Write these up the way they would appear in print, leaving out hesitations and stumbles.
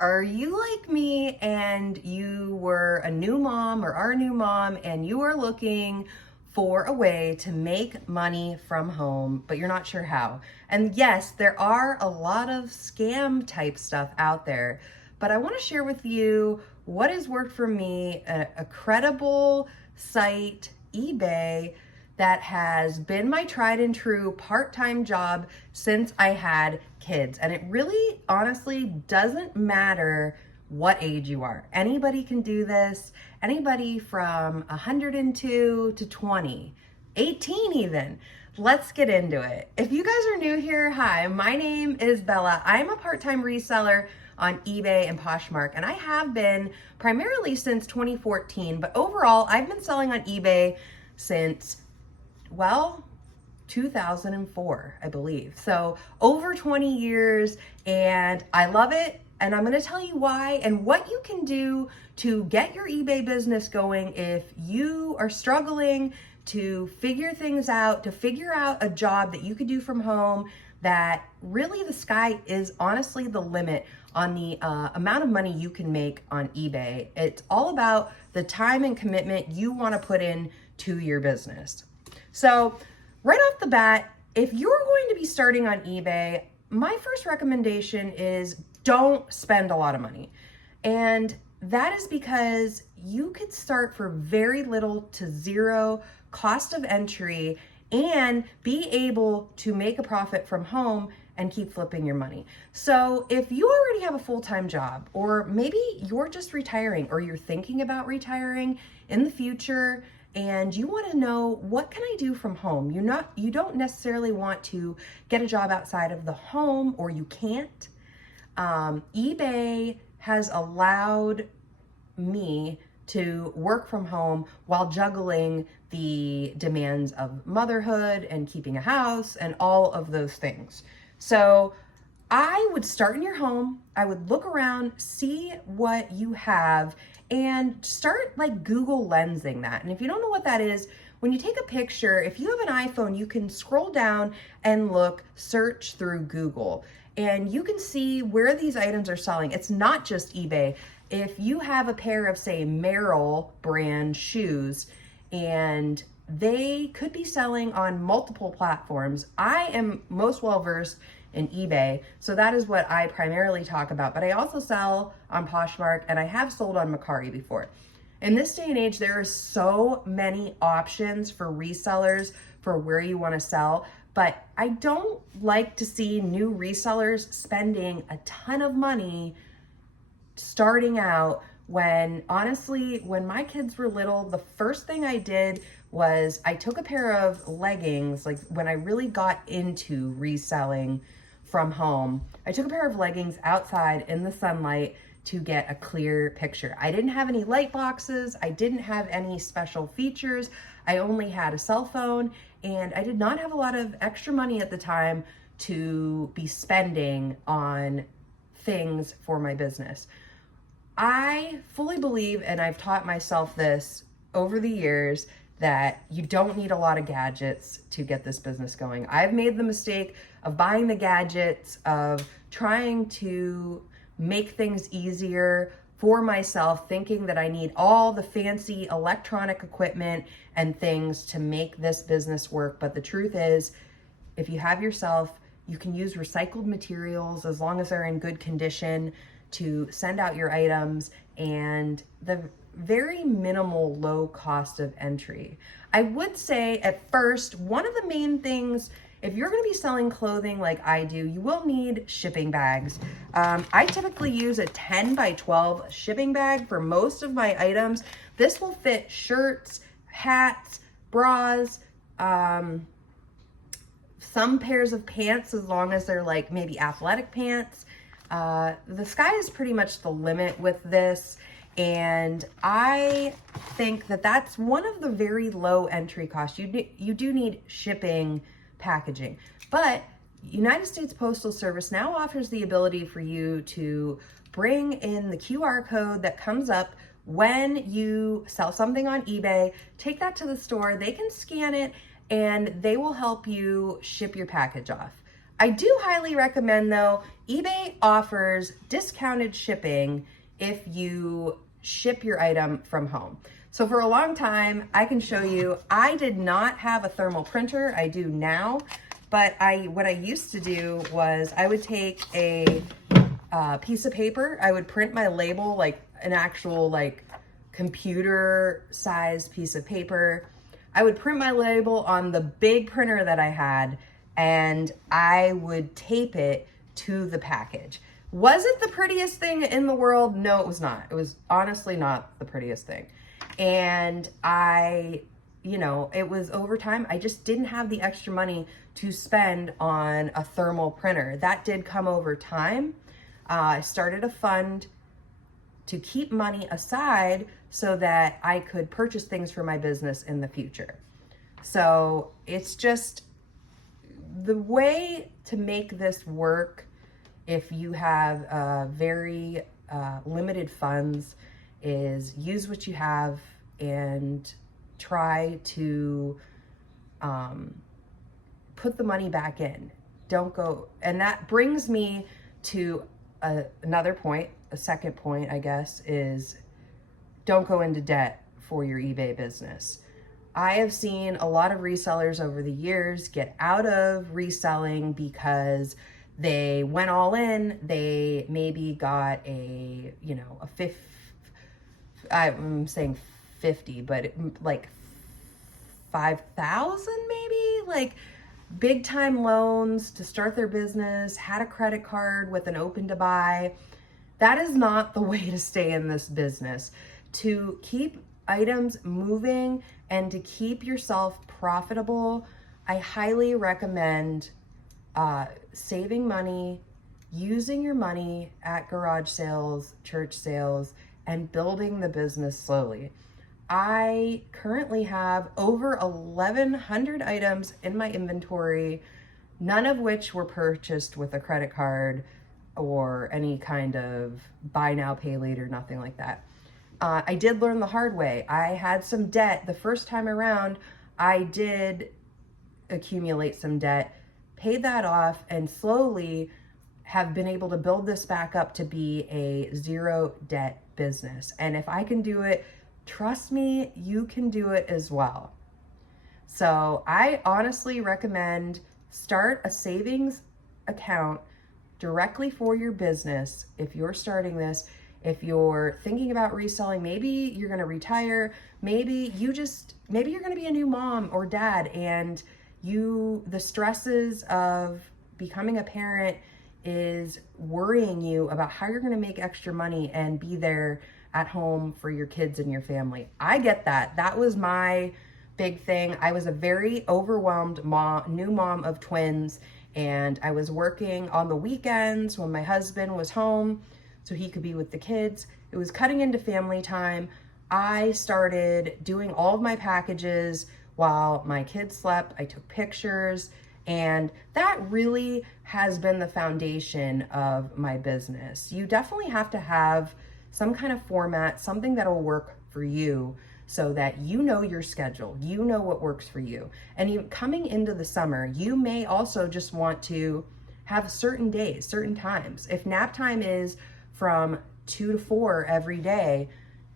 Are you like me and you were a new mom or are a new mom and you are looking for a way to make money from home, but you're not sure how? And yes, there are a lot of scam type stuff out there, but I want to share with you what has worked for me, a credible site, eBay, that has been my tried and true part-time job since I had kids. And it really honestly doesn't matter what age you are. Anybody can do this. Anybody from 102 to 20, 18 even. Let's get into it. If you guys are new here, hi, my name is Bella. I'm a part-time reseller on eBay and Poshmark, and I have been primarily since 2014, but overall, I've been selling on eBay since, well, 2004, I believe. So over 20 years, and I love it. And I'm going to tell you why and what you can do to get your eBay business going if you are struggling to figure things out, to figure out a job that you could do from home, that really the sky is honestly the limit on the amount of money you can make on eBay. It's all about the time and commitment you want to put in to your business. So right off the bat, if you're going to be starting on eBay, my first recommendation is don't spend a lot of money. And that is because you could start for very little to zero cost of entry and be able to make a profit from home and keep flipping your money. So if you already have a full-time job, or maybe you're just retiring or you're thinking about retiring in the future, and you want to know, what can I do from home? You don't necessarily want to get a job outside of the home, or you can't. eBay has allowed me to work from home while juggling the demands of motherhood and keeping a house and all of those things. So I would start in your home. I would look around, see what you have, and start like Google Lensing that. And if you don't know what that is, when you take a picture, if you have an iPhone, you can scroll down and search through Google, and you can see where these items are selling. It's not just eBay. If you have a pair of, say, Merrell brand shoes, and they could be selling on multiple platforms. I am most well versed in eBay, so that is what I primarily talk about. But I also sell on Poshmark, and I have sold on Mercari before. In this day and age, there are so many options for resellers for where you want to sell, but I don't like to see new resellers spending a ton of money starting out, when honestly, when my kids were little, the first thing I did was I took a pair of leggings, like when I really got into reselling from home. I took a pair of leggings outside in the sunlight to get a clear picture. I didn't have any light boxes. I didn't have any special features. I only had a cell phone, and I did not have a lot of extra money at the time to be spending on things for my business. I fully believe, and I've taught myself this over the years, that you don't need a lot of gadgets to get this business going. I've made the mistake of buying the gadgets, of trying to make things easier for myself, thinking that I need all the fancy electronic equipment and things to make this business work. But the truth is, if you have yourself, you can use recycled materials as long as they're in good condition to send out your items, and the very minimal low cost of entry. I would say at first, one of the main things, if you're going to be selling clothing like I do, you will need shipping bags. I typically use a 10 by 12 shipping bag for most of my items. This will fit shirts, hats, bras, some pairs of pants, as long as they're like maybe athletic pants. The sky is pretty much the limit with this. And I think that that's one of the very low entry costs. You do need shipping, packaging, but United States Postal Service now offers the ability for you to bring in the QR code that comes up when you sell something on eBay, take that to the store, they can scan it, and they will help you ship your package off. I do highly recommend though, eBay offers discounted shipping if you ship your item from home. So for a long time, I can show you, I did not have a thermal printer. I do now, but what I used to do was I would take a piece of paper. I would print my label, like an actual like computer sized piece of paper. I would print my label on the big printer that I had, and I would tape it to the package. Was it the prettiest thing in the world? No, it was not. It was honestly not the prettiest thing. And it was over time. I just didn't have the extra money to spend on a thermal printer. That did come over time. I started a fund to keep money aside so that I could purchase things for my business in the future. So it's just the way to make this work if you have very limited funds is use what you have and try to put the money back in. Don't go, and that brings me to another point, a second point, I guess, is don't go into debt for your eBay business. I have seen a lot of resellers over the years get out of reselling because they went all in. They maybe got I'm saying 50, but like 5,000 maybe, like big time loans to start their business, had a credit card with an open to buy. That is not the way to stay in this business. To keep items moving and to keep yourself profitable, I highly recommend saving money, using your money at garage sales, church sales, and building the business slowly. I currently have over 1,100 items in my inventory, none of which were purchased with a credit card or any kind of buy now, pay later, nothing like that. I did learn the hard way. I had some debt the first time around. I did accumulate some debt, paid that off, and slowly have been able to build this back up to be a zero debt business. And if I can do it, trust me, you can do it as well. So I honestly recommend start a savings account directly for your business if you're starting this. If you're thinking about reselling, maybe you're going to retire, maybe you're going to be a new mom or dad, and the stresses of becoming a parent is worrying you about how you're going to make extra money and be there at home for your kids and your family. I get that. That was my big thing. I was a very overwhelmed new mom of twins, and I was working on the weekends when my husband was home so he could be with the kids. It was cutting into family time. I started doing all of my packages while my kids slept. I took pictures, and that really has been the foundation of my business. You definitely have to have some kind of format, something that'll work for you so that you know your schedule, you know what works for you. And coming into the summer, you may also just want to have certain days, certain times. If nap time is from 2 to 4 every day,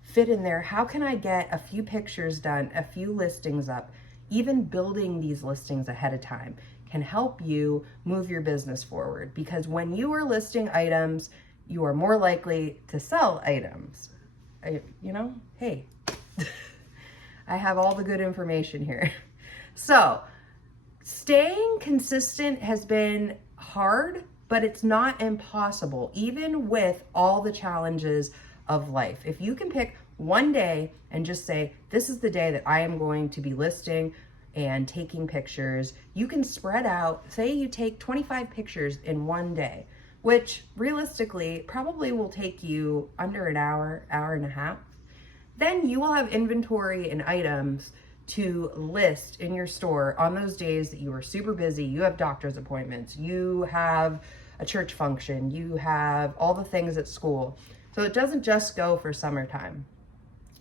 fit in there, how can I get a few pictures done, a few listings up? Even building these listings ahead of time can help you move your business forward, because when you are listing items, you are more likely to sell items. Hey, I have all the good information here. So staying consistent has been hard, but it's not impossible, even with all the challenges of life. If you can pick one day and just say, this is the day that I am going to be listing and taking pictures, you can spread out, say you take 25 pictures in one day, which realistically probably will take you under an hour, hour and a half. Then you will have inventory and items to list in your store on those days that you are super busy, you have doctor's appointments, you have a church function, you have all the things at school. So it doesn't just go for summertime.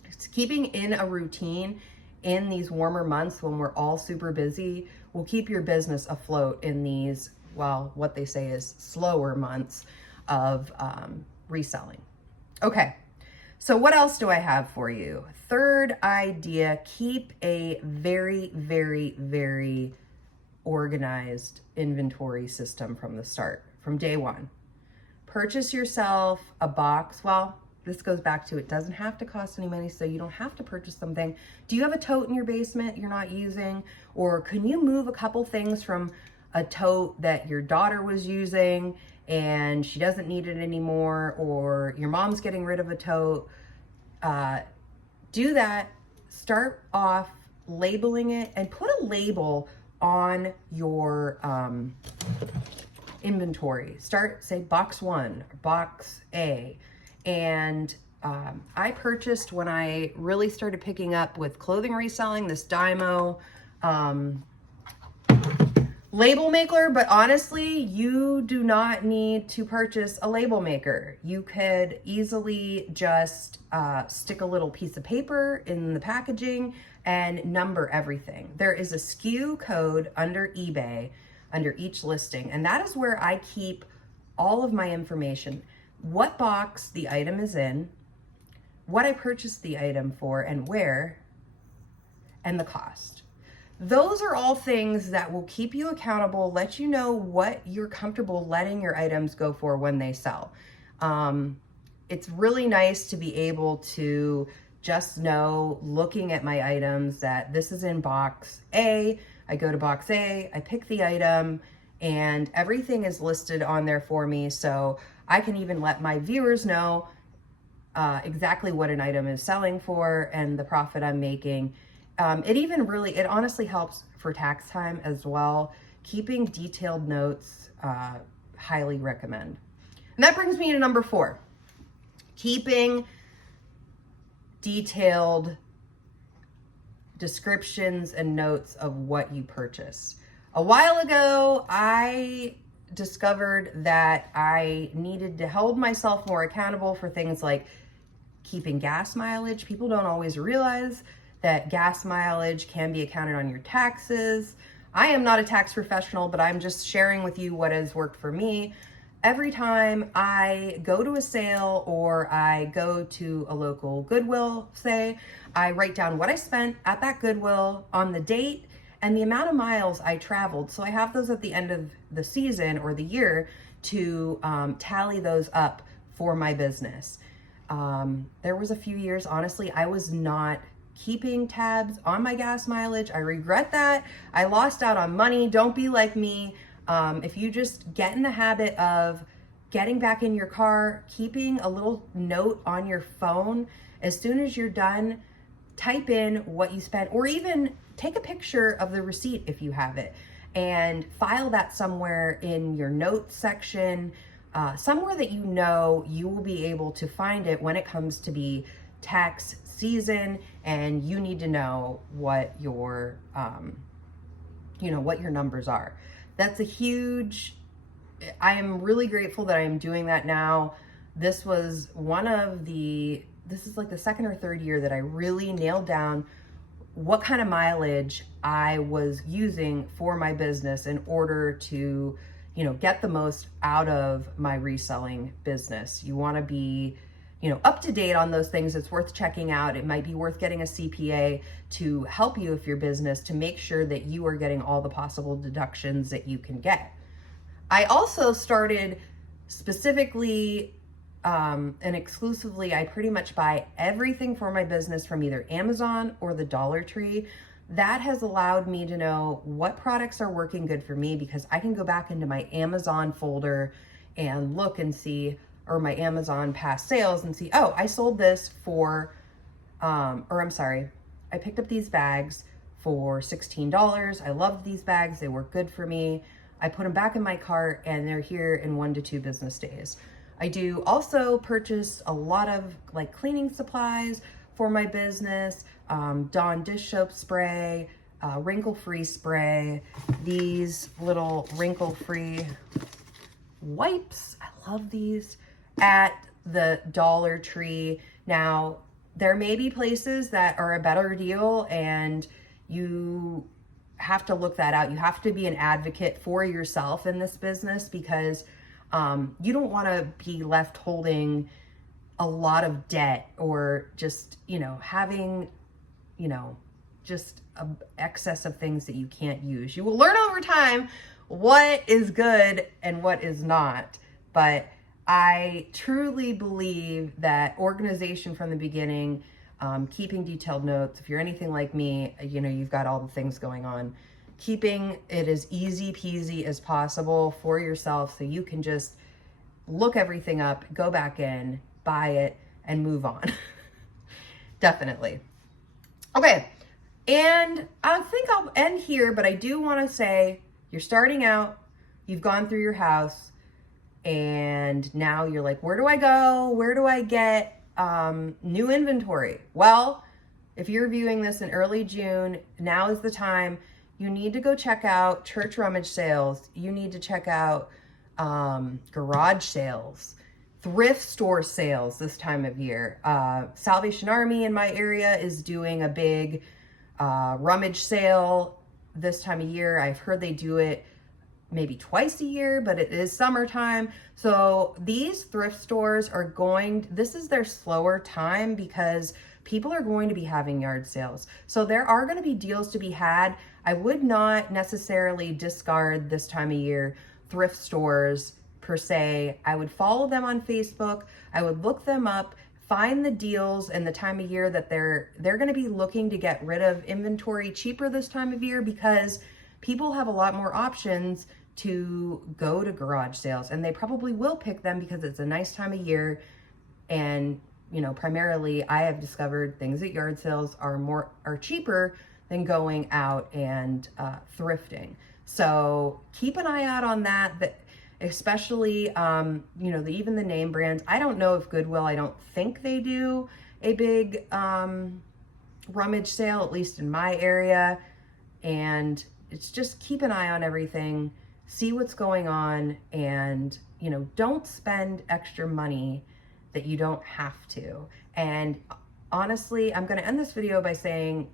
It's keeping in a routine in these warmer months when we're all super busy will keep your business afloat in these well, what they say is slower months of reselling. Okay, so what else do I have for you? Third idea, keep a very, very, very organized inventory system from the start, from day one. Purchase yourself a box. Well, this goes back to, it doesn't have to cost any money, so you don't have to purchase something. Do you have a tote in your basement you're not using? Or can you move a couple things from a tote that your daughter was using and she doesn't need it anymore, or your mom's getting rid of a tote? Do that. Start off labeling it and put a label on your inventory. Start, say, box 1, box A. And I purchased, when I really started picking up with clothing reselling, this Dymo label maker. But honestly, you do not need to purchase a label maker. You could easily just stick a little piece of paper in the packaging and number everything. There is a SKU code under eBay under each listing, and that is where I keep all of my information. What box the item is in, what I purchased the item for and where, and the cost. Those are all things that will keep you accountable, let you know what you're comfortable letting your items go for when they sell. It's really nice to be able to just know, looking at my items, that this is in box A. I go to box A, I pick the item, and everything is listed on there for me. So I can even let my viewers know exactly what an item is selling for and the profit I'm making. It honestly helps for tax time as well. Keeping detailed notes, highly recommend. And that brings me to number 4, keeping detailed descriptions and notes of what you purchase. A while ago, I discovered that I needed to hold myself more accountable for things like keeping gas mileage. People don't always realize that gas mileage can be accounted on your taxes. I am not a tax professional, but I'm just sharing with you what has worked for me. Every time I go to a sale or I go to a local Goodwill, say, I write down what I spent at that Goodwill on the date and the amount of miles I traveled. So I have those at the end of the season or the year to tally those up for my business. There was a few years, honestly, I was not keeping tabs on my gas mileage. I regret that. I lost out on money. Don't be like me. If you just get in the habit of getting back in your car, keeping a little note on your phone, as soon as you're done, type in what you spent, or even take a picture of the receipt if you have it, and file that somewhere in your notes section, somewhere that you know you will be able to find it when it comes to be tax season and you need to know what your, what your numbers are. That's a huge, I am really grateful that I am doing that now. This was this is like the second or third year that I really nailed down what kind of mileage I was using for my business in order to, get the most out of my reselling business. You want to be, up to date on those things. It's worth checking out. It might be worth getting a CPA to help you with your business to make sure that you are getting all the possible deductions that you can get. I also started specifically and exclusively, I pretty much buy everything for my business from either Amazon or the Dollar Tree. That has allowed me to know what products are working good for me, because I can go back into my Amazon folder and look and see, or my Amazon past sales and see, oh, I sold this for, I picked up these bags for $16. I loved these bags. They were good for me. I put them back in my cart and they're here in 1 to 2 business days. I do also purchase a lot of cleaning supplies for my business, Dawn dish soap spray, wrinkle-free spray, these little wrinkle-free wipes. I love these at the Dollar Tree. Now, there may be places that are a better deal and you have to look that out. You have to be an advocate for yourself in this business, because you don't want to be left holding a lot of debt, or just, having, just an excess of things that you can't use. You will learn over time what is good and what is not. But I truly believe that organization from the beginning, keeping detailed notes, if you're anything like me, you've got all the things going on, keeping it as easy peasy as possible for yourself so you can just look everything up, go back in, buy it, and move on. Definitely. Okay. And I think I'll end here, but I do want to say, you're starting out, you've gone through your house, and now you're like, where do I go? Where do I get new inventory? Well, if you're viewing this in early June, now is the time. You need to go check out church rummage sales. You need to check out garage sales, thrift store sales this time of year. Salvation Army in my area is doing a big rummage sale this time of year. I've heard they do it maybe twice a year, but it is summertime. So these thrift stores are this is their slower time, because people are going to be having yard sales. So there are going to be deals to be had. I would not necessarily discard this time of year thrift stores per se. I would follow them on Facebook. I would look them up, find the deals and the time of year that they're going to be looking to get rid of inventory cheaper this time of year, because people have a lot more options to go to garage sales, and they probably will pick them because it's a nice time of year. And primarily I have discovered things at yard sales are cheaper than going out and thrifting. So keep an eye out on that. Especially, even the name brands. I don't know if Goodwill, I don't think they do a big rummage sale, at least in my area. And it's just keep an eye on everything, see what's going on, and, don't spend extra money that you don't have to. And honestly, I'm going to end this video by saying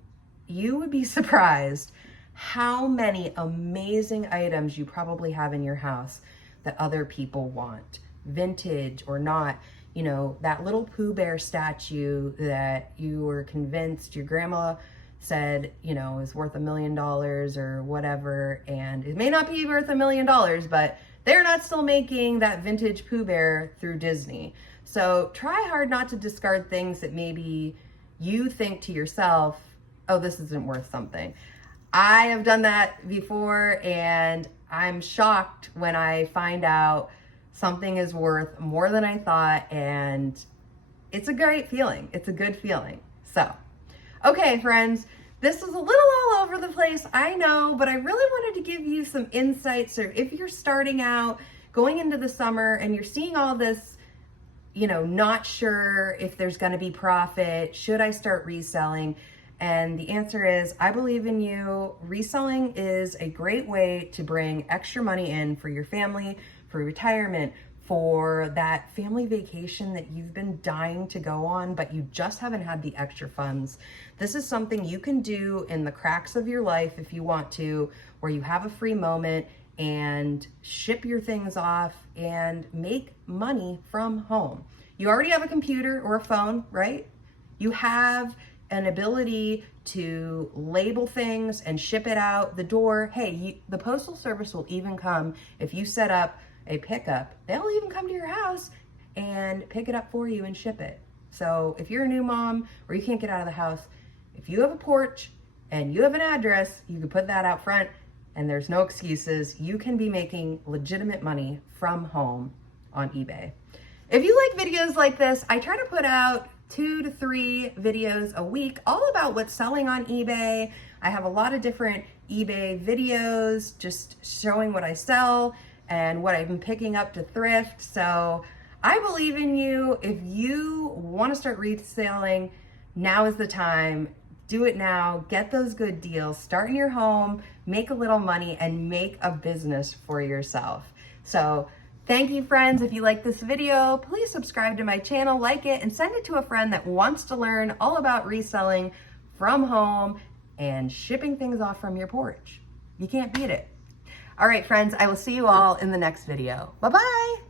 you would be surprised how many amazing items you probably have in your house that other people want, vintage or not. That little Pooh Bear statue that you were convinced your grandma said, is worth $1 million or whatever. And it may not be worth $1 million, but they're not still making that vintage Pooh Bear through Disney. So try hard not to discard things that maybe you think to yourself, oh, this isn't worth something. I have done that before, and I'm shocked when I find out something is worth more than I thought, and it's a great feeling. It's a good feeling. So, okay, friends, this is a little all over the place, I know, but I really wanted to give you some insights. Or if you're starting out, going into the summer, and you're seeing all this, not sure if there's going to be profit, should I start reselling? And the answer is, I believe in you. Reselling is a great way to bring extra money in for your family, for retirement, for that family vacation that you've been dying to go on, but you just haven't had the extra funds. This is something you can do in the cracks of your life if you want to, where you have a free moment, and ship your things off and make money from home. You already have a computer or a phone, right? You have an ability to label things and ship it out the door. Hey, the Postal Service will even come if you set up a pickup. They'll even come to your house and pick it up for you and ship it. So if you're a new mom or you can't get out of the house, if you have a porch and you have an address, you can put that out front, and there's no excuses. You can be making legitimate money from home on eBay. If you like videos like this, I try to put out 2 to 3 videos a week, all about what's selling on eBay. I have a lot of different eBay videos just showing what I sell and what I've been picking up to thrift. So I believe in you. If you want to start reselling, now is the time. Do it now. Get those good deals. Start in your home, make a little money, and make a business for yourself. So thank you, friends. If you like this video, please subscribe to my channel, like it, and send it to a friend that wants to learn all about reselling from home and shipping things off from your porch. You can't beat it. All right, friends, I will see you all in the next video. Bye-bye.